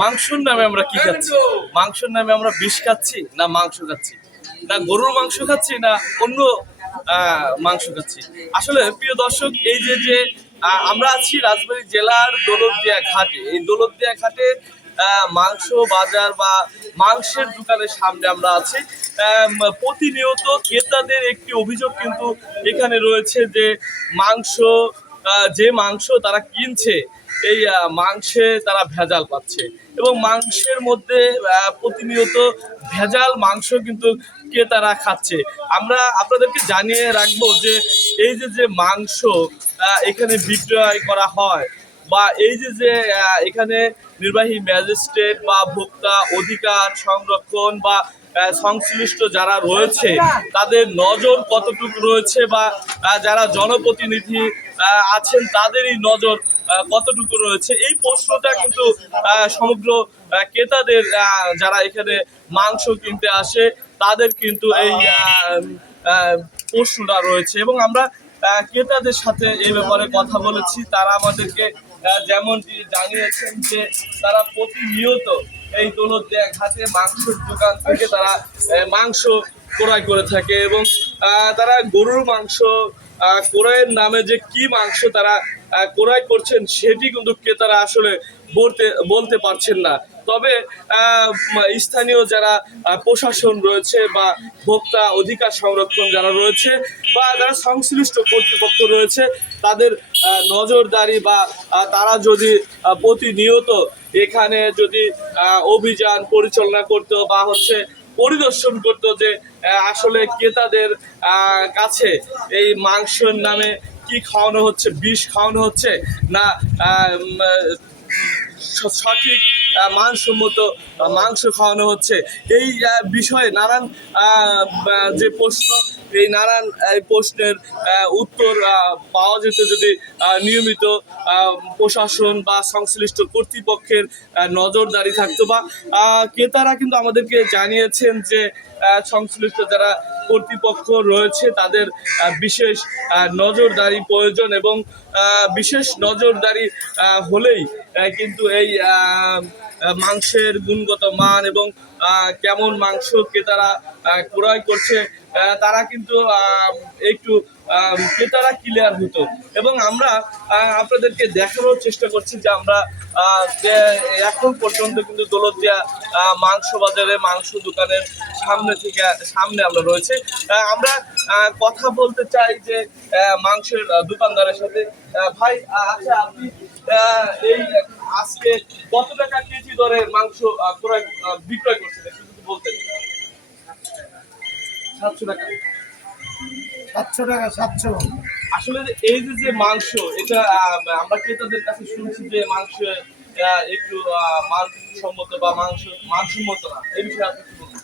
মাংসের নামে আমরা কি খাচ্ছি? মাংসের নামে আমরা বিষ খাচ্ছি, না মাংস খাচ্ছি, না গরুর মাংস খাচ্ছি, না অন্য মাংস খাচ্ছি? আসলে প্রিয় দর্শক, এই যে আমরা আছি রাজবাড়ী জেলার দৌলতদিয়া ঘাটে। এই দৌলতদিয়া ঘাটে মাংস বাজার বা মাংসের দোকানের সামনে আমরা আছি। প্রতিনিয়ত ক্রেতাদের একটি অভিযোগ কিন্তু এখানে রয়েছে যে মাংস যে মাংস তারা কিনছে, এই মাংসে তারা ভেজাল পাচ্ছে এবং মাংসের মধ্যে প্রতিনিয়ত ভেজাল মাংস কিন্তু ক্রেতারা খাচ্ছে। আমরা আপনাদেরকে জানিয়ে রাখবো যে এই যে মাংস এখানে বিক্রয় করা হয় বা এই যে এখানে নির্বাহী ম্যাজিস্ট্রেট বা ভোক্তা অধিকার সংরক্ষণ বা সংশ্লিষ্ট যারা রয়েছে তাদের নজর কতটুকু রয়েছে বা যারা জনপ্রতিনিধি আছেন তাদেরই নজর কতটুকু রয়েছে, এই প্রশ্নটা কিন্তু সমগ্র ক্রেতাদের যারা এখানে মাংস কিনতে আসে তাদের কিন্তু এই প্রশ্নটা রয়েছে। এবং আমরা ক্রেতাদের সাথে এই ব্যাপারে কথা বলেছি, তারা আমাদেরকে যেমনটি জানিয়েছেন যে তারা প্রতিনিয়ত এই দৌলতদিয়া ঘাটে মাংসের দোকান থেকে তারা মাংস ক্রয় করে থাকে এবং তারা গরুর মাংস ক্রয়ের নামে যে কি মাংস তারা ক্রয় করছেন সেটি কিন্তু ক্রেতারা আসলে বলতে পারছেন না। তবে স্থানীয় যারা প্রশাসন রয়েছে বা ভোক্তা অধিকার সংরক্ষণ যারা রয়েছে বা যারা সংশ্লিষ্ট কর্তৃপক্ষ রয়েছে তাদের নজরদারি বা তারা যদি প্রতিনিয়ত এখানে যদি অভিযান পরিচালনা করতো বা পরিদর্শন করতো যে আসলে ক্রেতাদের কাছে এই মাংসের নামে কি খাওয়ানো হচ্ছে, বিষ খাওয়ানো হচ্ছে না সঠিক মানসম্মত মাংস খাওয়ানো হচ্ছে, এই বিষয়ে নানান যে প্রশ্ন, এই নানান প্রশ্নের উত্তর পাওয়া যেত যদি নিয়মিত প্রশাসন বা সংশ্লিষ্ট কর্তৃপক্ষের নজরদারি থাকতো। বা ক্রেতারা কিন্তু আমাদেরকে জানিয়েছেন যে সংশ্লিষ্ট যারা কর্তৃপক্ষ রয়েছে তাদের বিশেষ নজরদারি প্রয়োজন এবং বিশেষ নজরদারি হলেই কিন্তু এই মাংসের গুণগত মান এবং কেমন মাংস ক্রেতারা ক্রয় করছে তারা কিন্তু একটু ক্রেতারা ক্লিয়ার হতো। এবং আমরা আপনাদেরকে দেখানোর চেষ্টা করছি যে আমরা এখন পর্যন্ত কিন্তু দৌলতদিয়া মাংস বাজারে মাংস দোকানের সামনে আমরা রয়েছে। আমরা কথা বলতে চাই যে মাংসের দোকানদারের সাথে। ভাই, আচ্ছা, আপনি এই আজকে কত টাকা কেজি দরে মাংস বিক্রয় করছেন একটু যদি বলতেন। 700 টাকা। 700 টাকা, 700। আসলে এই যে মাংস, এটা আমরা ক্রেতাদের কাছে শুনছি যে মাংস একটু মানসম্মত বা মানসম্মত না, এই বিষয়ে আপনি কি বলবেন?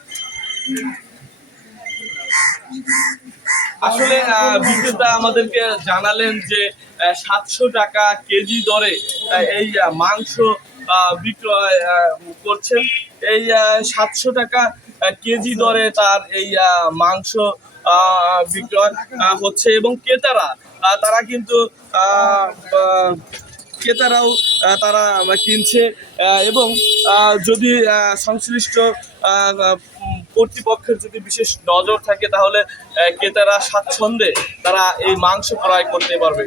আসলে বিক্রেতা আমাদেরকে জানালেন যে 700 টাকা কেজি দরে এই মাংস বিক্রয় করছেন। এই 700 টাকা কেজি দরে তার এই মাংস বিক্রয় হচ্ছে এবং তারা কিন্তু ক্রেতারাও তারা কিনছে এবং যদি সংশ্লিষ্ট কর্তৃপক্ষের যদি বিশেষ নজর থাকে তাহলে ক্রেতারা স্বাচ্ছন্দ্যে তারা এই মাংস ক্রয় করতে পারবে।